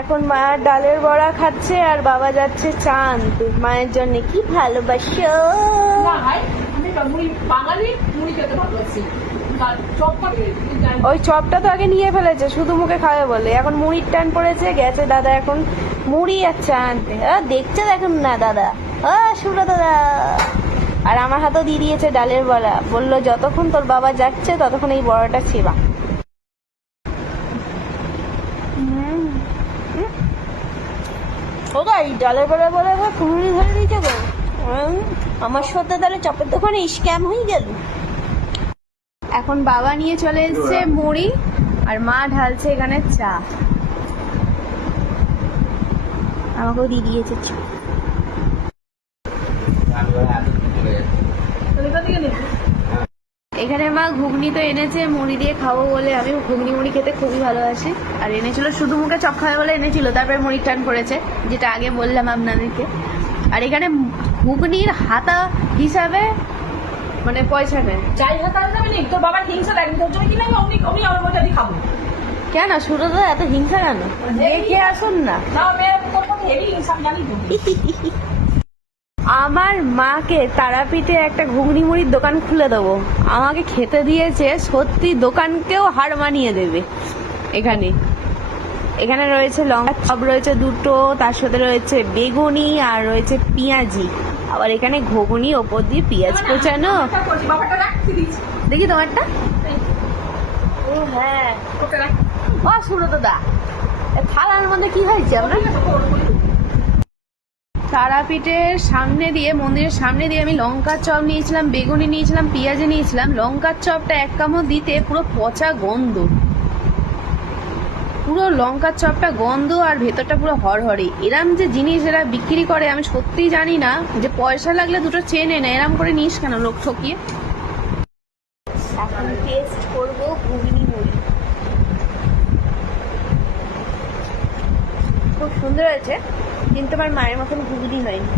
এখন মা ডালের বড়া খাচ্ছে আর বাবা যাচ্ছে চা আনতে মায়ের জন্য। কি ভালোবাসো। ওই চপটা তো আগে নিয়ে ফেলেছে, শুধু মুখে খাবে বলে। এখন মুড়ির টান পড়েছে, গেছে দাদা এখন মুড়ি আর চা আনতে। দেখছে দেখুন না দাদা, শুনো দাদা। আর আমার হাতেও দিয়ে দিয়েছে ডালের বড়া, বললো যতক্ষণ তোর বাবা যাচ্ছে ততক্ষণ এই বড়াটা ছেবা। ডালের বড়া বলে কুড়ি ধরে দিয়েছে গো। আমার সাথে তাহলে চপের দোকানে স্ক্যাম হয়ে গেল। এখন বাবা নিয়ে চলে এসছে মুড়ি আর মা ঢালছে এখানে চা। আমাকেও দিয়ে দিয়েছে চা। এখানে মা ঘুগনি তো এনেছে মুড়ি দিয়ে খাবো বলে, আমি ঘুগনি মুড়ি খেতে খুবই ভালোবাসি। আর এনেছিল শুধু মুখে চপ খাবে বলে এনেছিল, তারপরে মুড়ির টান পড়েছে, যেটা আগে বললাম আপনাদেরকে। আর এখানে ঘুগনির হাতা হিসাবে মানে পয়সা নেয়। যাই হাতা যাবে তোর বাবার হিংসা লাগবে, তোর জন্য কি না আমি আমার মধ্যে আমি খাবো কেন? শুরু তো এত হিংসা কেন? দেখে আসুন না। আমার মাকে তারাপীঠে একটা ঘুগনি মুড়ির দোকান খুলে দেবো। আমাকে খেতে দিয়েছে, সত্যি দোকানকেও হার মানিয়ে দেবে। এখানে রয়েছে লঙ্কা চপ রয়েছে দুটো, তার সাথে রয়েছে বেগুনি আর রয়েছে পেঁয়াজি। আবার এখানে ঘুগনি, ওপর দিয়ে পেঁয়াজ কোচানো। দেখি তোমারটা। ও হ্যাঁ, সুব্রত দা থালার মধ্যে কি হয়েছে? আমরা তারাপীঠের সামনে দিয়ে, মন্দিরের সামনে দিয়ে আমি লঙ্কার চপ নিয়েছিলাম, বেগুনি নিয়েছিলাম, পেঁয়াজি নিয়েছিলাম। লঙ্কার চপটা এক কামড় দিতে পুরো পচা গন্ধ, পুরো লঙ্কার চপটা গন্ধ আর ভেতরটা পুরো হরহরে। এরম যে জিনিস এরা বিক্রি করে আমি সত্যিই জানি না, যে পয়সা লাগলে দুটো চেনে না, এরম করে নিস কেন লোক ঠকিয়ে। এখন টেস্ট করবো ঘুগনি মুড়ি। খুব সুন্দর হয়েছে, কিন্তু আমার মায়ের মতন ঘুগনি হয়নি।